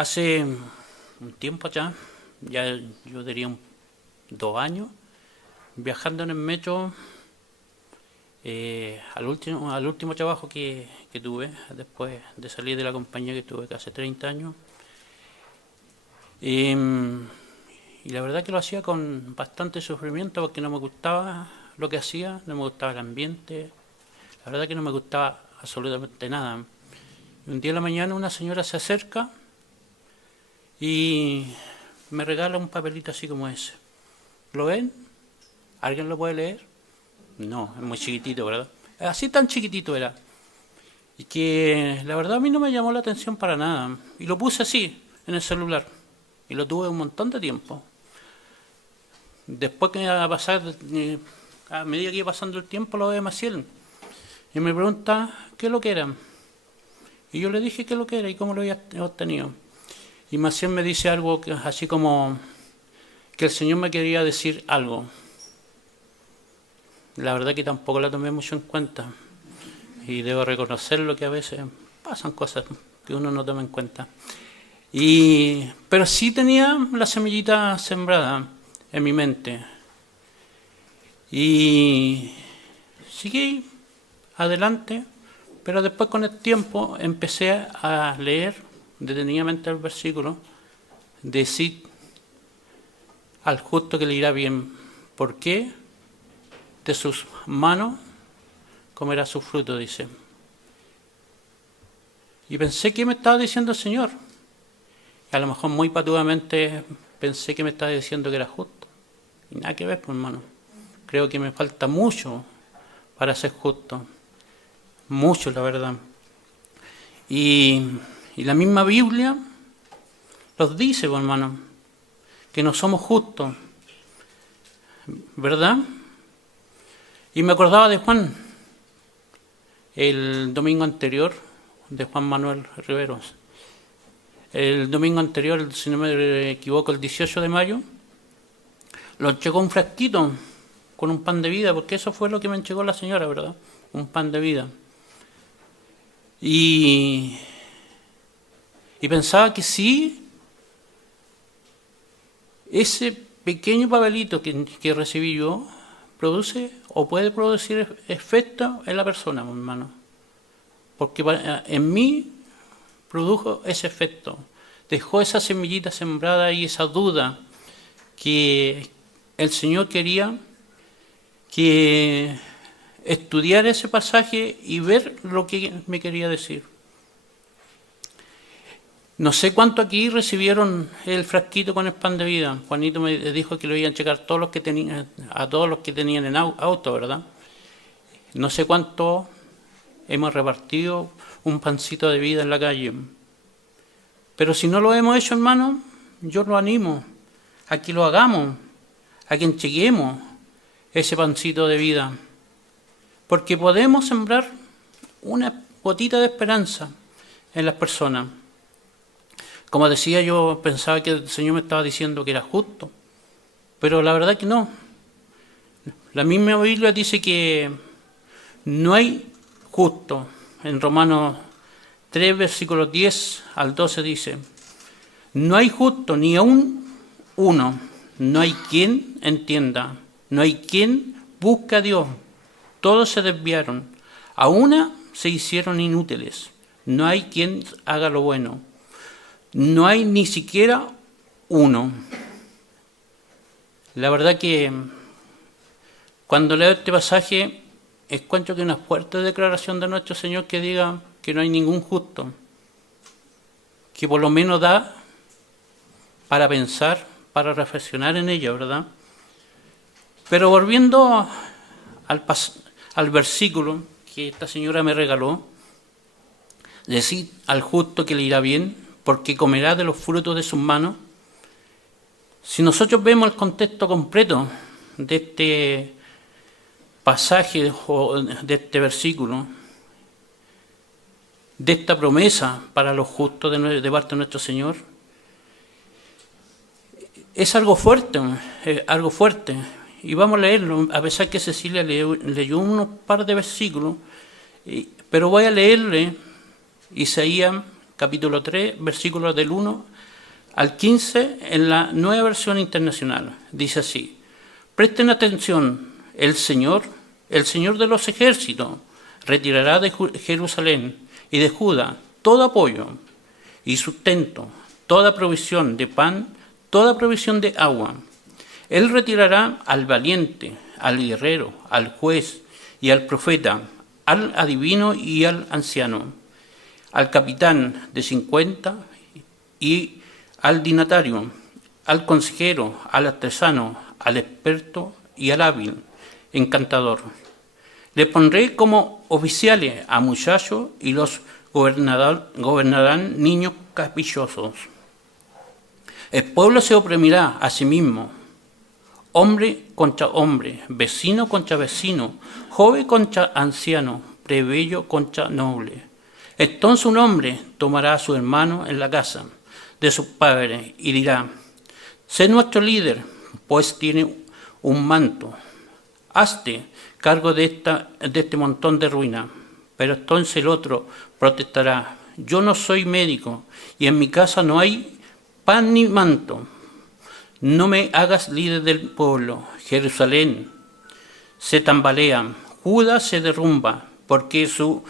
Hace un tiempo ya, yo diría 2 años, viajando en el metro, al último trabajo que tuve, después de salir de la compañía que tuve hace 30 años. Y la verdad que lo hacía con bastante sufrimiento porque no me gustaba lo que hacía, no me gustaba el ambiente, la verdad que no me gustaba absolutamente nada. Y un día en la mañana una señora se acerca y me regala un papelito así como ese. ¿Lo ven? ¿Alguien lo puede leer? No, es muy chiquitito, ¿verdad? Así tan chiquitito era. Y que la verdad a mí no me llamó la atención para nada. Y lo puse así, en el celular. Y lo tuve un montón de tiempo. Después que iba a pasar, a medida que iba pasando el tiempo, lo ve Maciel. Y me pregunta qué es lo que era. Y yo le dije qué es lo que era y cómo lo había obtenido. Y Maciel me dice algo así como que el Señor me quería decir algo. La verdad que tampoco la tomé mucho en cuenta. Y debo reconocerlo que a veces pasan cosas que uno no toma en cuenta. Pero sí tenía la semillita sembrada en mi mente. Y seguí adelante, pero después con el tiempo empecé a leer detenidamente el versículo: decid al justo que le irá bien. ¿Por qué? De sus manos comerá su fruto, dice. Y pensé que me estaba diciendo el Señor. A lo mejor muy patudamente pensé que me estaba diciendo que era justo. Y nada que ver, pues, hermano. Creo que me falta mucho para ser justo. Mucho, la verdad. Y la misma Biblia los dice, pues, hermano, que no somos justos. ¿Verdad? Y me acordaba de Juan, el domingo anterior, de Juan Manuel Riveros. El domingo anterior, si no me equivoco, el 18 de mayo, lo entregó un frasquito con un pan de vida, porque eso fue lo que me entregó la señora, ¿verdad? Un pan de vida. Y pensaba que sí, ese pequeño papelito que recibí yo produce o puede producir efecto en la persona, hermano. Porque en mí produjo ese efecto. Dejó esa semillita sembrada y esa duda que el Señor quería que estudiara ese pasaje y ver lo que me quería decir. No sé cuánto aquí recibieron el frasquito con el pan de vida. Juanito me dijo que lo iban a checar a todos los que tenían en auto, ¿verdad? No sé cuánto hemos repartido un pancito de vida en la calle. Pero si no lo hemos hecho, hermano, yo lo animo a que lo hagamos, a que entreguemos ese pancito de vida. Porque podemos sembrar una gotita de esperanza en las personas. Como decía, yo pensaba que el Señor me estaba diciendo que era justo, pero la verdad que no. La misma Biblia dice que no hay justo. En Romanos 3, versículos 10 al 12 dice: no hay justo ni aún uno, no hay quien entienda, no hay quien busque a Dios. Todos se desviaron, a una se hicieron inútiles. No hay quien haga lo bueno. No hay ni siquiera uno. La verdad que cuando leo este pasaje encuentro que una fuerte declaración de nuestro Señor que diga que no hay ningún justo, que por lo menos da para pensar, para reflexionar en ella, ¿verdad? Pero volviendo al versículo que esta señora me regaló: decid al justo que le irá bien, porque comerá de los frutos de sus manos. Si nosotros vemos el contexto completo de este pasaje o de este versículo, de esta promesa para los justos de parte de nuestro Señor, es algo fuerte, y vamos a leerlo, a pesar que Cecilia leyó unos par de versículos, pero voy a leerle Isaías capítulo 3, versículos del 1 al 15, en la Nueva Versión Internacional. Dice así: presten atención, el Señor de los ejércitos, retirará de Jerusalén y de Judá todo apoyo y sustento, toda provisión de pan, toda provisión de agua. Él retirará al valiente, al guerrero, al juez y al profeta, al adivino y al anciano, al capitán de 50 y al dignatario, al consejero, al artesano, al experto y al hábil, encantador. Le pondré como oficiales a muchachos y los gobernarán niños caprichosos. El pueblo se oprimirá a sí mismo, hombre contra hombre, vecino contra vecino, joven contra anciano, plebeyo contra noble. Entonces un hombre tomará a su hermano en la casa de sus padres y dirá: sé nuestro líder, pues tiene un manto. Hazte cargo de este montón de ruina. Pero entonces el otro protestará: yo no soy médico y en mi casa no hay pan ni manto. No me hagas líder del pueblo. Jerusalén se tambalea, Judá se derrumba, porque su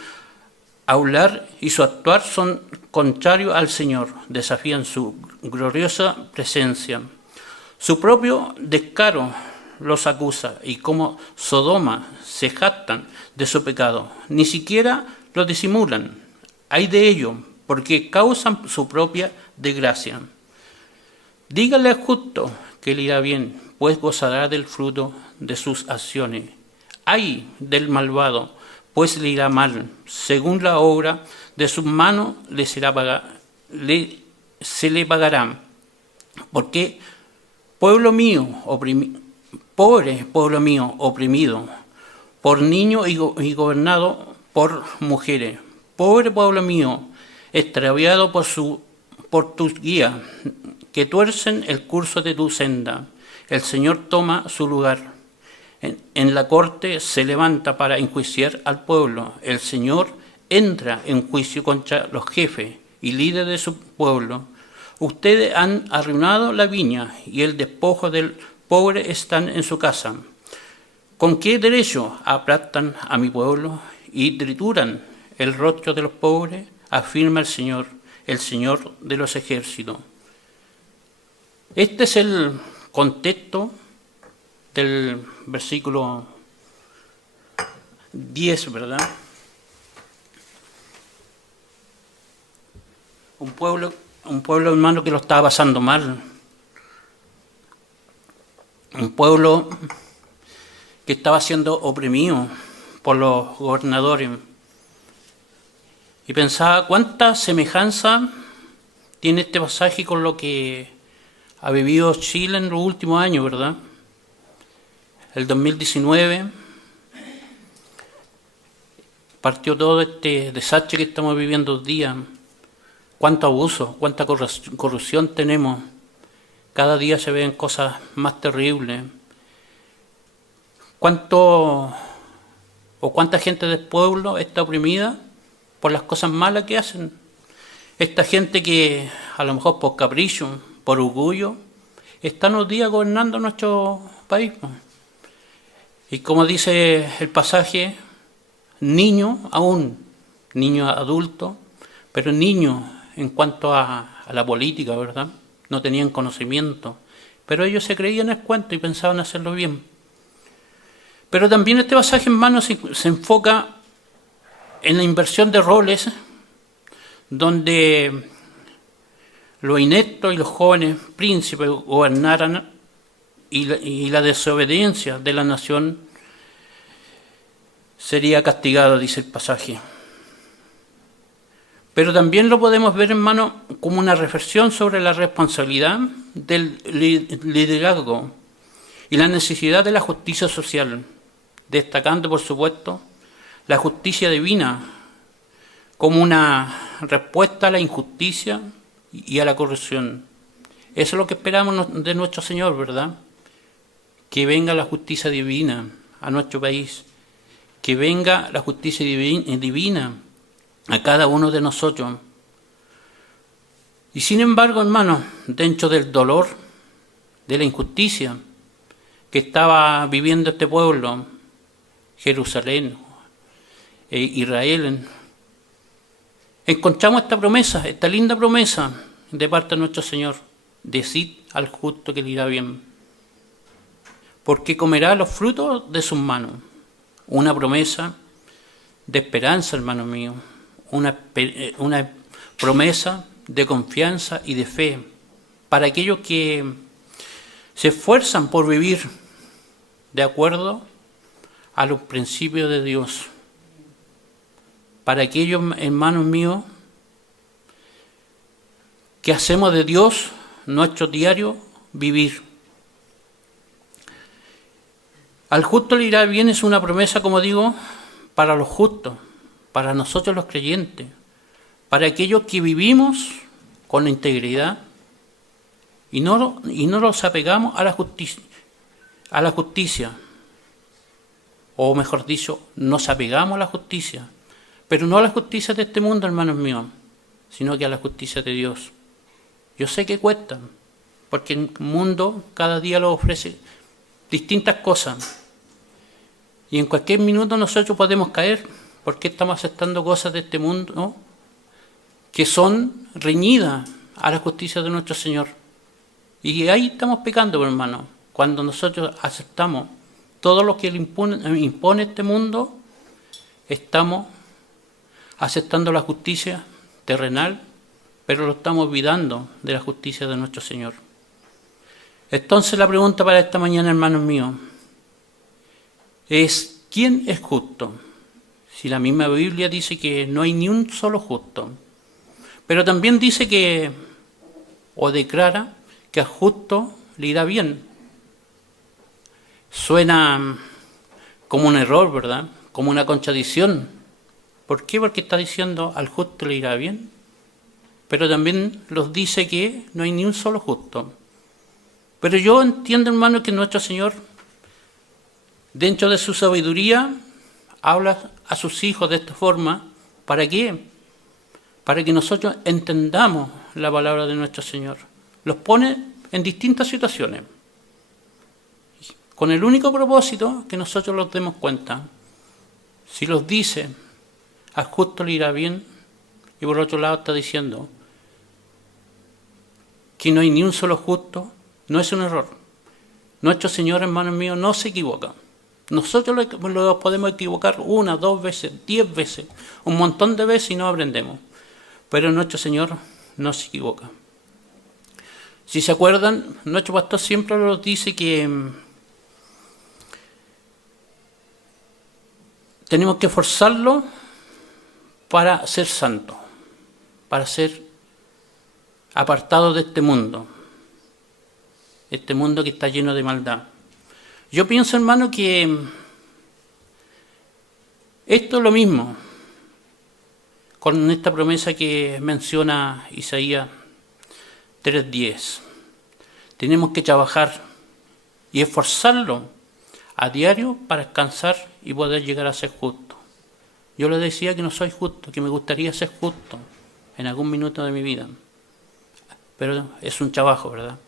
hablar y su actuar son contrarios al Señor, desafían su gloriosa presencia. Su propio descaro los acusa, y como Sodoma se jactan de su pecado, ni siquiera lo disimulan. Ay de ellos, porque causan su propia desgracia. Dígale al justo que le irá bien, pues gozará del fruto de sus acciones. Ay del malvado, pues le irá mal, según la obra de sus manos se le pagará. Porque pueblo mío, pobre pueblo mío, oprimido por niños y gobernado por mujeres. Pobre pueblo mío, extraviado por tus guías, que tuercen el curso de tu senda. El Señor toma su lugar. En la corte se levanta para enjuiciar al pueblo. El Señor entra en juicio contra los jefes y líderes de su pueblo. Ustedes han arruinado la viña y el despojo del pobre están en su casa. ¿Con qué derecho aplastan a mi pueblo y trituran el rostro de los pobres? Afirma el Señor de los ejércitos. Este es el contexto del versículo 10, ¿verdad? Un pueblo, hermano, que lo estaba pasando mal. Un pueblo que estaba siendo oprimido por los gobernadores. Y pensaba, ¿cuánta semejanza tiene este pasaje con lo que ha vivido Chile en los últimos años, verdad? El 2019 partió todo este desastre que estamos viviendo hoy día. Cuánto abuso, cuánta corrupción tenemos. Cada día se ven cosas más terribles. ¿Cuánta gente del pueblo está oprimida por las cosas malas que hacen? Esta gente que a lo mejor por capricho, por orgullo, están hoy día gobernando nuestro país. Y como dice el pasaje, niños aún, niños adultos, pero niños en cuanto a la política, ¿verdad? No tenían conocimiento, pero ellos se creían el cuento y pensaban hacerlo bien. Pero también este pasaje, hermano, se enfoca en la inversión de roles, donde los ineptos y los jóvenes príncipes gobernaran y la desobediencia de la nación sería castigada, dice el pasaje. Pero también lo podemos ver, hermano, como una reflexión sobre la responsabilidad del liderazgo y la necesidad de la justicia social, destacando, por supuesto, la justicia divina como una respuesta a la injusticia y a la corrupción. Eso es lo que esperamos de nuestro Señor, ¿verdad? Que venga la justicia divina a nuestro país, que venga la justicia divina a cada uno de nosotros. Y sin embargo, hermanos, dentro del dolor, de la injusticia que estaba viviendo este pueblo, Jerusalén, Israel, encontramos esta promesa, esta linda promesa de parte de nuestro Señor: decid al justo que le irá bien, porque comerá los frutos de sus manos. Una promesa de esperanza, hermanos míos, una promesa de confianza y de fe para aquellos que se esfuerzan por vivir de acuerdo a los principios de Dios. Para aquellos, hermanos míos, que hacemos de Dios nuestro diario vivir. Al justo le irá bien es una promesa, como digo, para los justos, para nosotros los creyentes, para aquellos que vivimos con integridad y no nos apegamos a la justicia, o mejor dicho, nos apegamos a la justicia, pero no a la justicia de este mundo, hermanos míos, sino que a la justicia de Dios. Yo sé que cuesta, porque el mundo cada día nos ofrece distintas cosas, y en cualquier minuto nosotros podemos caer, porque estamos aceptando cosas de este mundo, ¿no?, que son reñidas a la justicia de nuestro Señor. Y ahí estamos pecando, hermano, cuando nosotros aceptamos todo lo que le impone este mundo. Estamos aceptando la justicia terrenal, pero lo estamos olvidando de la justicia de nuestro Señor. Entonces la pregunta para esta mañana, hermanos míos, es: ¿quién es justo? Si la misma Biblia dice que no hay ni un solo justo, pero también dice que, o declara, que al justo le irá bien. Suena como un error, ¿verdad? Como una contradicción. ¿Por qué? Porque está diciendo al justo le irá bien, pero también nos dice que no hay ni un solo justo. Pero yo entiendo, hermano, que nuestro Señor, dentro de su sabiduría, habla a sus hijos de esta forma. ¿Para qué? Para que nosotros entendamos la palabra de nuestro Señor. Los pone en distintas situaciones, con el único propósito que nosotros los demos cuenta. Si los dice, al justo le irá bien, y por otro lado está diciendo que no hay ni un solo justo, no es un error. Nuestro Señor, hermanos míos, no se equivoca. Nosotros lo podemos equivocar 1, 2 veces, 10 veces, un montón de veces y no aprendemos. Pero nuestro Señor no se equivoca. Si se acuerdan, nuestro pastor siempre nos dice que tenemos que esforzarlo para ser santos, para ser apartados de este mundo que está lleno de maldad. Yo pienso, hermano, que esto es lo mismo con esta promesa que menciona Isaías 3:10. Tenemos que trabajar y esforzarlo a diario para alcanzar y poder llegar a ser justo. Yo le decía que no soy justo, que me gustaría ser justo en algún minuto de mi vida, pero es un trabajo, ¿verdad?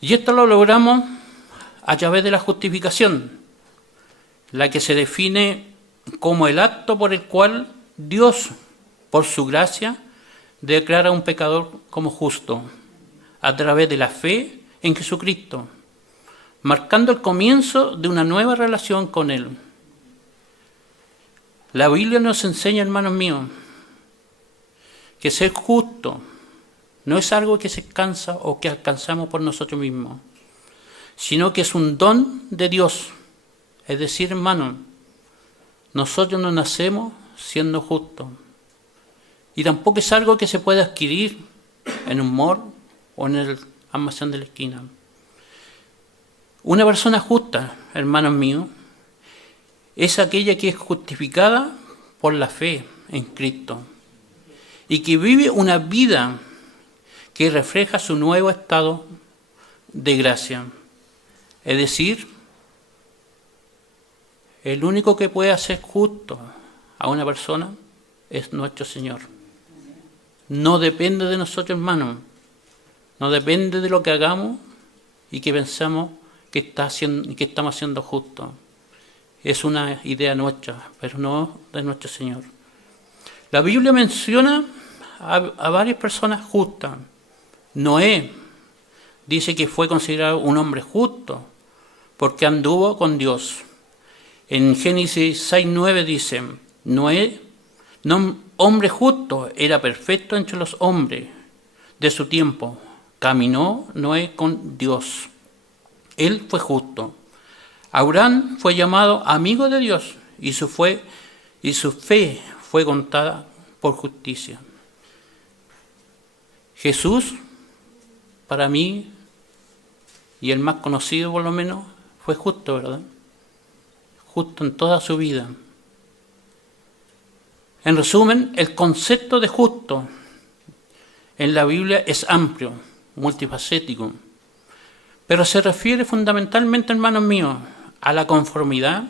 Y esto lo logramos a través de la justificación, la que se define como el acto por el cual Dios, por su gracia, declara a un pecador como justo, a través de la fe en Jesucristo, marcando el comienzo de una nueva relación con Él. La Biblia nos enseña, hermanos míos, que ser justo no es algo que se alcanza o que alcanzamos por nosotros mismos, sino que es un don de Dios. Es decir, hermanos, nosotros no nacemos siendo justos, y tampoco es algo que se puede adquirir en un mall o en el almacén de la esquina. Una persona justa, hermanos míos, es aquella que es justificada por la fe en Cristo y que vive una vida que refleja su nuevo estado de gracia. Es decir, el único que puede hacer justo a una persona es nuestro Señor. no depende de nosotros, hermanos. No depende de lo que hagamos y que pensamos que estamos haciendo justo. Es una idea nuestra, pero no de nuestro Señor. La Biblia menciona a varias personas justas. Noé dice que fue considerado un hombre justo porque anduvo con Dios. En Génesis 6:9 dice, Noé, hombre justo, era perfecto entre los hombres de su tiempo. Caminó Noé con Dios. Él fue justo. Abraham fue llamado amigo de Dios y su fe fue contada por justicia. Jesús, para mí, y el más conocido por lo menos, fue justo, ¿verdad? Justo en toda su vida. En resumen, el concepto de justo en la Biblia es amplio, multifacético, pero se refiere fundamentalmente, hermanos míos, a la conformidad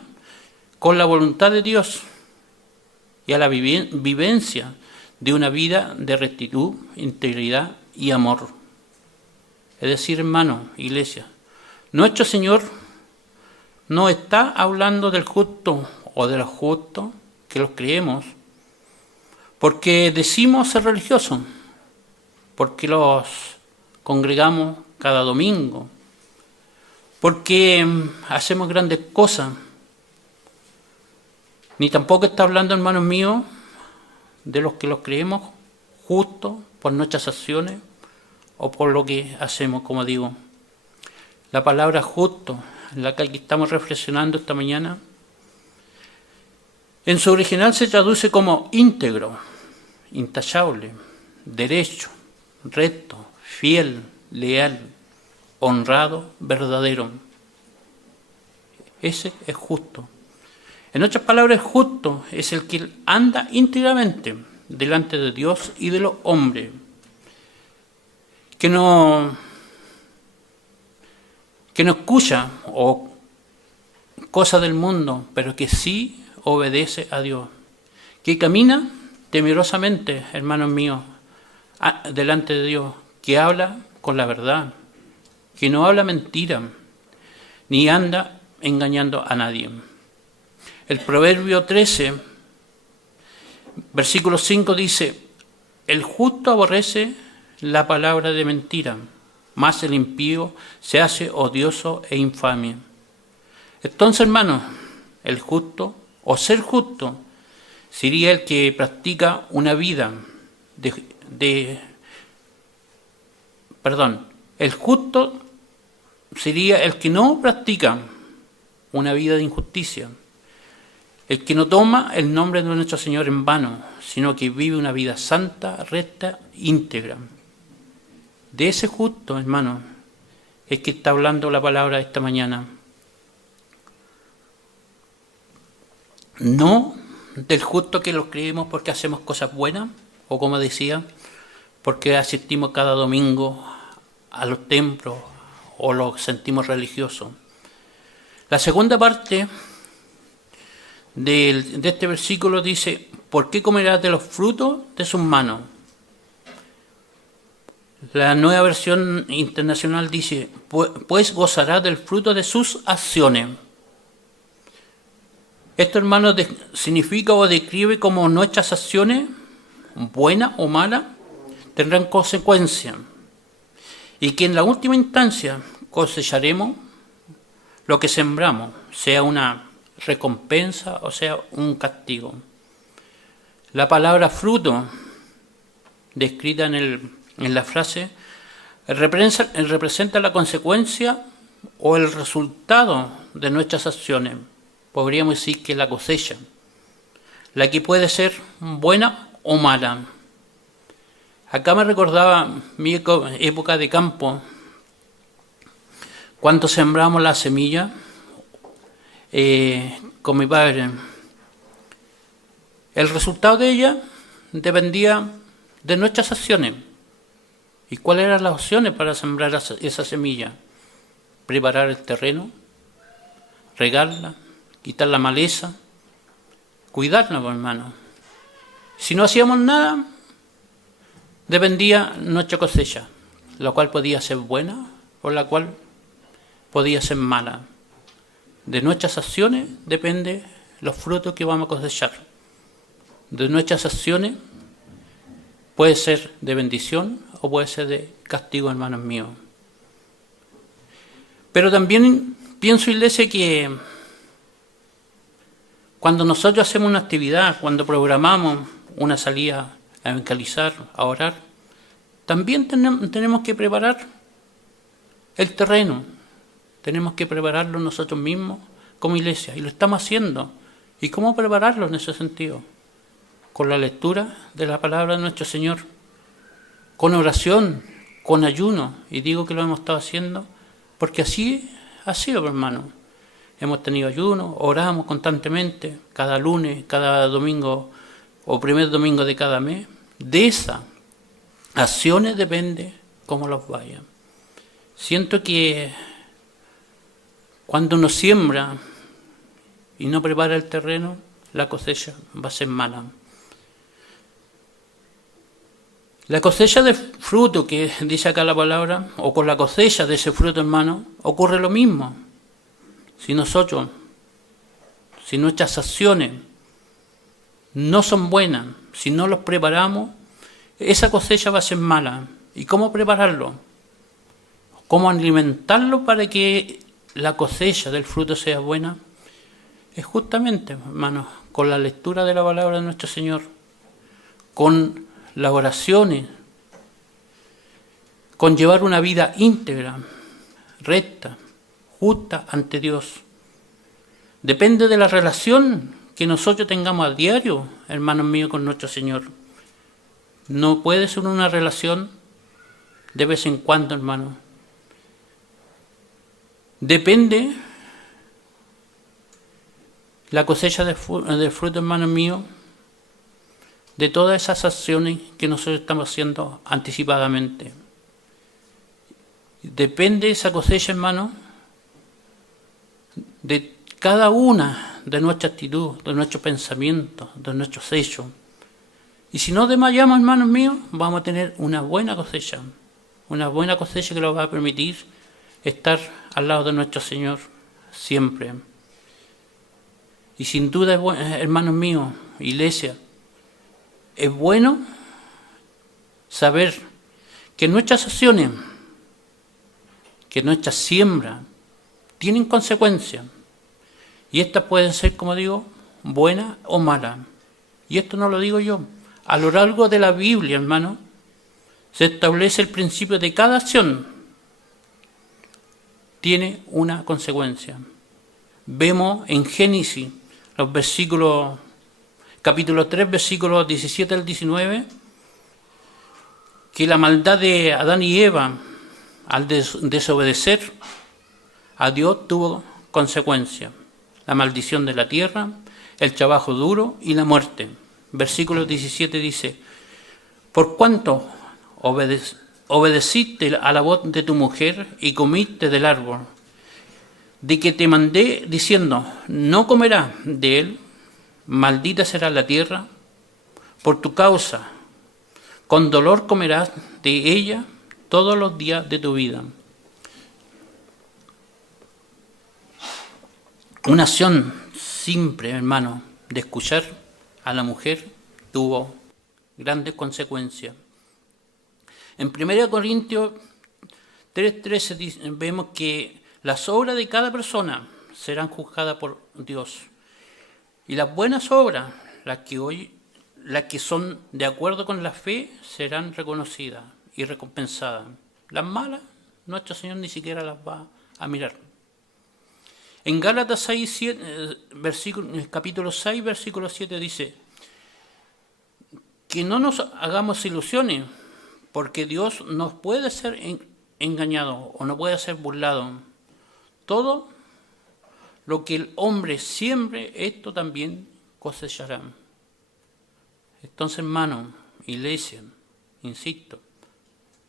con la voluntad de Dios y a la vivencia de una vida de rectitud, integridad y amor. Es decir, hermanos, iglesia, nuestro Señor no está hablando del justo o de los justos, que los creemos, porque decimos ser religiosos, porque los congregamos cada domingo, porque hacemos grandes cosas. Ni tampoco está hablando, hermanos míos, de los que los creemos justos por nuestras acciones o por lo que hacemos, como digo. La palabra justo, en la que aquí estamos reflexionando esta mañana, en su original se traduce como íntegro, intachable, derecho, recto, fiel, leal, honrado, verdadero. Ese es justo. En otras palabras, justo es el que anda íntegramente delante de Dios y de los hombres, que no escucha o cosas del mundo, pero que sí obedece a Dios, que camina temerosamente, hermanos míos, delante de Dios, que habla con la verdad, que no habla mentira, ni anda engañando a nadie. El Proverbio 13, versículo 5 dice, el justo aborrece la palabra de mentira, mas el impío se hace odioso e infame. Entonces, hermanos, el justo, o ser justo, sería el que practica una vida el justo sería el que no practica una vida de injusticia, el que no toma el nombre de nuestro Señor en vano, sino que vive una vida santa, recta, íntegra. De ese justo, hermano, es que está hablando la palabra esta mañana. No del justo que lo creemos porque hacemos cosas buenas, o como decía, porque asistimos cada domingo a los templos o lo sentimos religioso. La segunda parte de este versículo dice, ¿por qué comerás de los frutos de sus manos? La Nueva Versión Internacional dice, pues gozarás del fruto de sus acciones. Esto, hermanos, significa o describe como nuestras acciones, buenas o malas, tendrán consecuencias. Y que en la última instancia cosecharemos lo que sembramos, sea una recompensa o sea un castigo. La palabra fruto, descrita en la frase, representa la consecuencia o el resultado de nuestras acciones. Podríamos decir que la cosecha, la que puede ser buena o mala. Acá me recordaba mi época de campo, cuando sembramos la semilla con mi padre. El resultado de ella dependía de nuestras acciones. ¿Y cuáles eran las opciones para sembrar esa semilla? Preparar el terreno, regarla, quitar la maleza, cuidarla, hermano. Si no hacíamos nada, dependía nuestra cosecha, la cual podía ser buena o la cual podía ser mala. De nuestras acciones depende los frutos que vamos a cosechar. De nuestras acciones puede ser de bendición o puede ser de castigo, hermanos míos. Pero también pienso, iglesia, que cuando nosotros hacemos una actividad, cuando programamos una salida a evangelizar, a orar, también tenemos que preparar el terreno. Tenemos que prepararlo nosotros mismos como iglesia, y lo estamos haciendo. ¿Y cómo prepararlo en ese sentido? Con la lectura de la palabra de nuestro Señor, con oración, con ayuno, y digo que lo hemos estado haciendo porque así ha sido, hermano. Hemos tenido ayuno, oramos constantemente, cada lunes, cada domingo o primer domingo de cada mes. De esas acciones depende cómo los vayan. Siento que cuando uno siembra y no prepara el terreno, la cosecha va a ser mala. La cosecha de fruto que dice acá la palabra, o con la cosecha de ese fruto, hermano, ocurre lo mismo. Si nuestras acciones no son buenas, si no los preparamos, esa cosecha va a ser mala. ¿Y cómo prepararlo? ¿Cómo alimentarlo para que la cosecha del fruto sea buena? Es justamente, hermanos, con la lectura de la palabra de nuestro Señor, con las oraciones, con llevar una vida íntegra, recta, justa ante Dios. Depende de la relación que nosotros tengamos a diario, hermanos míos, con nuestro Señor. No puede ser una relación de vez en cuando, hermano. Depende la cosecha de fruto, hermanos míos, de todas esas acciones que nosotros estamos haciendo anticipadamente. Depende esa cosecha, hermano, de cada una de nuestra actitud, de nuestros pensamientos, de nuestros hechos. Y si no desmayamos, hermanos míos, vamos a tener una buena cosecha que nos va a permitir estar al lado de nuestro Señor siempre. Y sin duda, hermanos míos, iglesia, es bueno saber que nuestras acciones, que nuestras siembras, tienen consecuencias. Y estas pueden ser, como digo, buenas o malas. Y esto no lo digo yo. A lo largo de la Biblia, hermano, se establece el principio de cada acción tiene una consecuencia. Vemos en Génesis, los versículos, capítulo 3, versículos 17 al 19, que la maldad de Adán y Eva, al desobedecer a Dios, tuvo consecuencias. La maldición de la tierra, el trabajo duro y la muerte. Versículo 17 dice: por cuanto obedeciste a la voz de tu mujer y comiste del árbol de que te mandé, diciendo, no comerás de él, maldita será la tierra por tu causa, con dolor comerás de ella todos los días de tu vida. Una acción simple, hermano, de escuchar a la mujer tuvo grandes consecuencias. En 1 Corintios 3:13 vemos que las obras de cada persona serán juzgadas por Dios. Y las buenas obras, las que son de acuerdo con la fe, serán reconocidas y recompensadas. Las malas, nuestro Señor ni siquiera las va a mirar. En Gálatas capítulo 6, versículo 7 dice que no nos hagamos ilusiones, porque Dios no puede ser engañado o no puede ser burlado. Todo lo que el hombre siembre, esto también cosechará. Entonces, hermano, iglesia, insisto,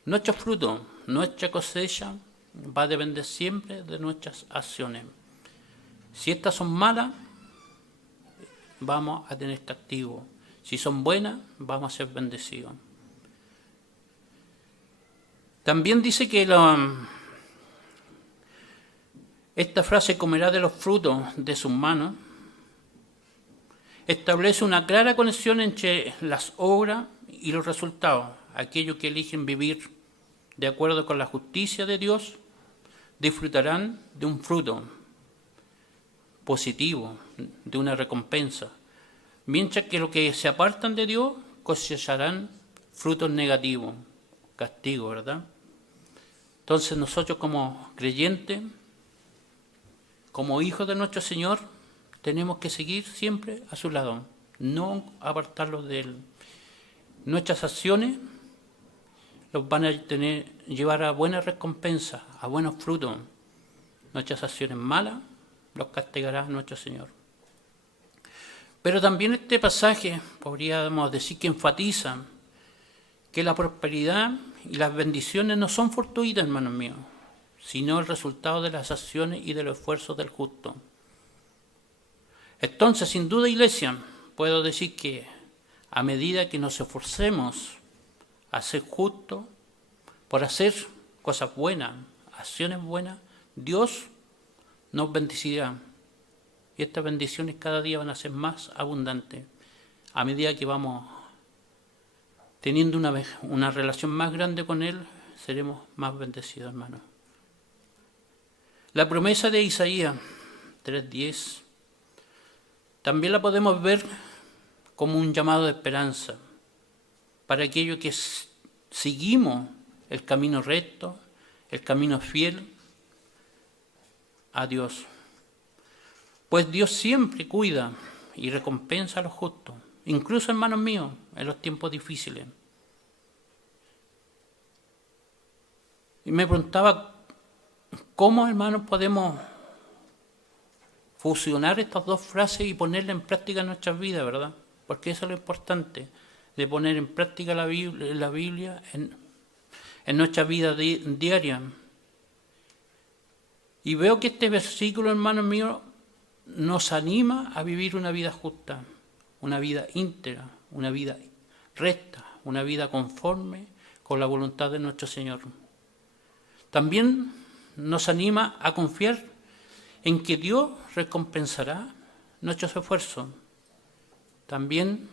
nuestro fruto, nuestra cosecha va a depender siempre de nuestras acciones. Si estas son malas, vamos a tener castigo. Si son buenas, vamos a ser bendecidos. También dice que esta frase, comerá de los frutos de sus manos, establece una clara conexión entre las obras y los resultados. Aquellos que eligen vivir de acuerdo con la justicia de Dios disfrutarán de un fruto positivo, de una recompensa, mientras que los que se apartan de Dios cosecharán frutos negativos, castigo, ¿verdad? Entonces nosotros como creyentes, como hijos de nuestro Señor, tenemos que seguir siempre a su lado, no apartarlos de Él. Nuestras acciones los van a llevar a buenas recompensas, a buenos frutos. Nuestras acciones malas los castigará nuestro Señor. Pero también este pasaje, podríamos decir que enfatiza que la prosperidad y las bendiciones no son fortuitas, hermanos míos, sino el resultado de las acciones y de los esfuerzos del justo. Entonces, sin duda, Iglesia, puedo decir que a medida que nos esforcemos a ser justos, por hacer cosas buenas, acciones buenas, Dios nos bendecirá. Y estas bendiciones cada día van a ser más abundantes. A medida que vamos teniendo una relación más grande con Él, seremos más bendecidos, hermanos. La promesa de Isaías 3:10 también la podemos ver como un llamado de esperanza para aquellos que seguimos el camino recto, el camino fiel a Dios. Pues Dios siempre cuida y recompensa a los justos, incluso, hermanos míos, en los tiempos difíciles. Y me preguntaba, ¿cómo, hermanos, podemos fusionar estas dos frases y ponerlas en práctica en nuestras vidas, verdad? Porque eso es lo importante, de poner en práctica la Biblia en nuestra vida diaria. Y veo que este versículo, hermanos míos, nos anima a vivir una vida justa, una vida íntegra, una vida recta, una vida conforme con la voluntad de nuestro Señor. También nos anima a confiar en que Dios recompensará nuestros esfuerzos. También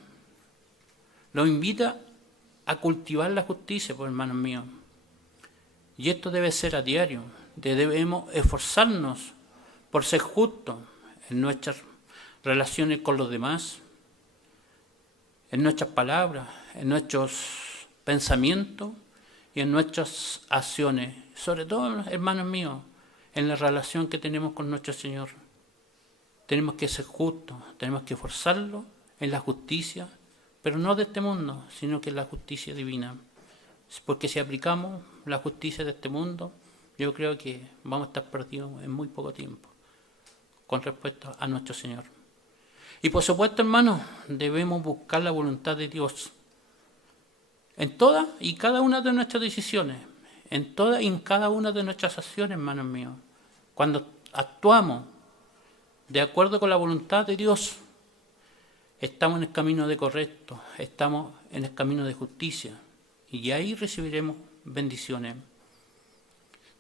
nos invita a cultivar la justicia, pues, hermanos míos. Y esto debe ser a diario. Debemos esforzarnos por ser justos en nuestras relaciones con los demás, en nuestras palabras, en nuestros pensamientos y en nuestras acciones. Sobre todo, hermanos míos, en la relación que tenemos con nuestro Señor. Tenemos que ser justos, tenemos que esforzarlo en la justicia, pero no de este mundo, sino que en la justicia divina. Porque si aplicamos la justicia de este mundo, yo creo que vamos a estar perdidos en muy poco tiempo con respecto a nuestro Señor. Y por supuesto, hermanos, debemos buscar la voluntad de Dios en todas y cada una de nuestras decisiones, en todas y en cada una de nuestras acciones, hermanos míos. Cuando actuamos de acuerdo con la voluntad de Dios, estamos en el camino de correcto, estamos en el camino de justicia, y ahí recibiremos bendiciones.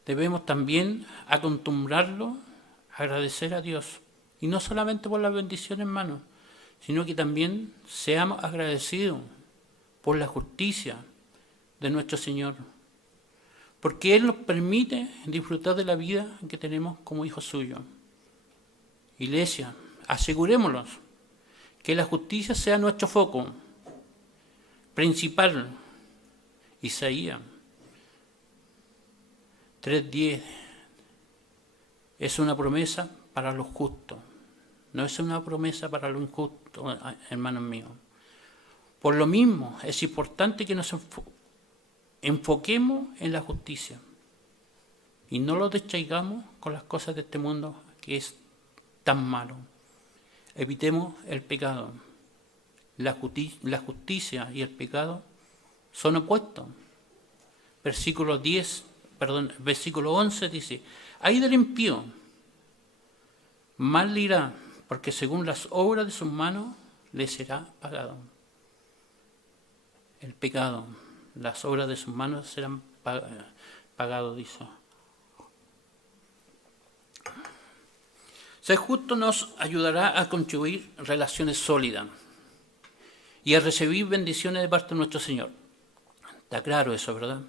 Debemos también acostumbrarlo a agradecer a Dios, y no solamente por las bendiciones, hermanos, sino que también seamos agradecidos por la justicia de nuestro Señor, porque Él nos permite disfrutar de la vida que tenemos como hijos suyos. Iglesia, asegurémonos que la justicia sea nuestro foco principal. Isaías 3:10 es una promesa para los justos, no es una promesa para los injustos, hermanos míos. Por lo mismo, es importante que nos enfoquemos en la justicia y no lo distraigamos con las cosas de este mundo que es tan malo. Evitemos el pecado. La justicia y el pecado son opuestos. Versículo 11 dice: ay del impío, mal le irá, porque según las obras de sus manos le será pagado. El pecado, las obras de sus manos serán pagado, dice. Ser justo nos ayudará a construir relaciones sólidas y a recibir bendiciones de parte de nuestro Señor. Está claro eso, ¿verdad?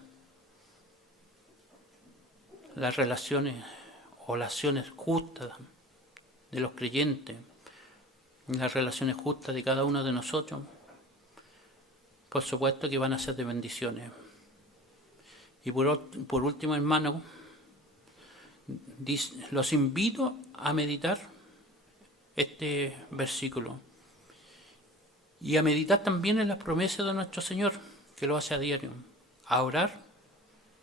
Las relaciones o las acciones justas de los creyentes, las relaciones justas de cada uno de nosotros, por supuesto que van a ser de bendiciones. Y por último, hermano, los invito a meditar este versículo y a meditar también en las promesas de nuestro Señor, que lo hace a diario, a orar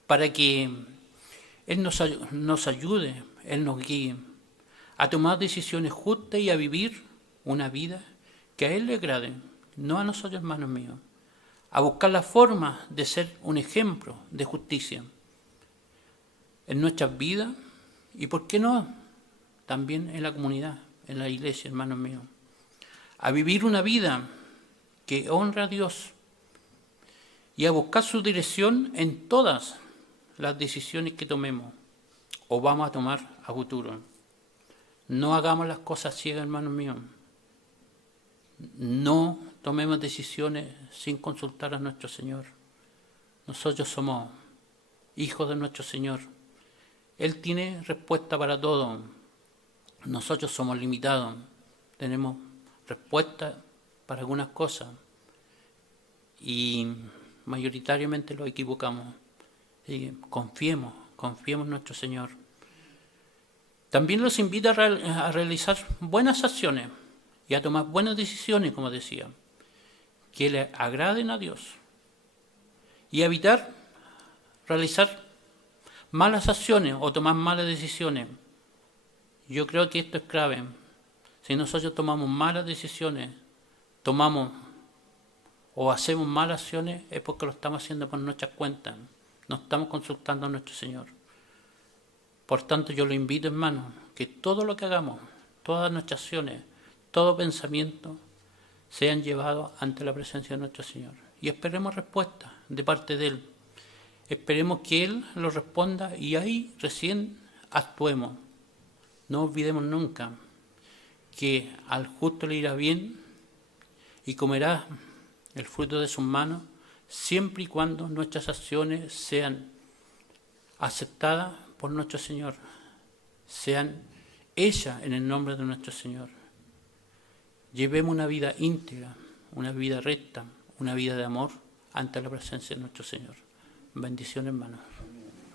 para que Él nos ayude, Él nos guíe a tomar decisiones justas y a vivir una vida que a Él le agrade, no a nosotros, hermanos míos, a buscar la forma de ser un ejemplo de justicia en nuestras vidas y, ¿por qué no?, también en la comunidad, en la iglesia, hermanos míos, a vivir una vida que honra a Dios y a buscar su dirección en todas las decisiones que tomemos o vamos a tomar a futuro. No hagamos las cosas ciegas, hermanos míos. No tomemos decisiones sin consultar a nuestro Señor. Nosotros somos hijos de nuestro Señor. Él tiene respuesta para todo. Nosotros somos limitados. Tenemos respuesta para algunas cosas y mayoritariamente lo equivocamos. Así que confiemos en nuestro Señor. También los invita a realizar buenas acciones y a tomar buenas decisiones, como decía, que le agraden a Dios y evitar realizar malas acciones o tomar malas decisiones. Yo creo que esto es clave. Si nosotros tomamos malas decisiones, tomamos o hacemos malas acciones, es porque lo estamos haciendo por nuestras cuentas. No estamos consultando a nuestro Señor. Por tanto, yo lo invito, hermano, que todo lo que hagamos, todas nuestras acciones, todo pensamiento, sean llevados ante la presencia de nuestro Señor. Y esperemos respuesta de parte de Él. Esperemos que Él lo responda y ahí recién actuemos. No olvidemos nunca que al justo le irá bien y comerá el fruto de sus manos, siempre y cuando nuestras acciones sean aceptadas por nuestro Señor, sean hechas en el nombre de nuestro Señor. Llevemos una vida íntegra, una vida recta, una vida de amor ante la presencia de nuestro Señor. Bendiciones, hermanos.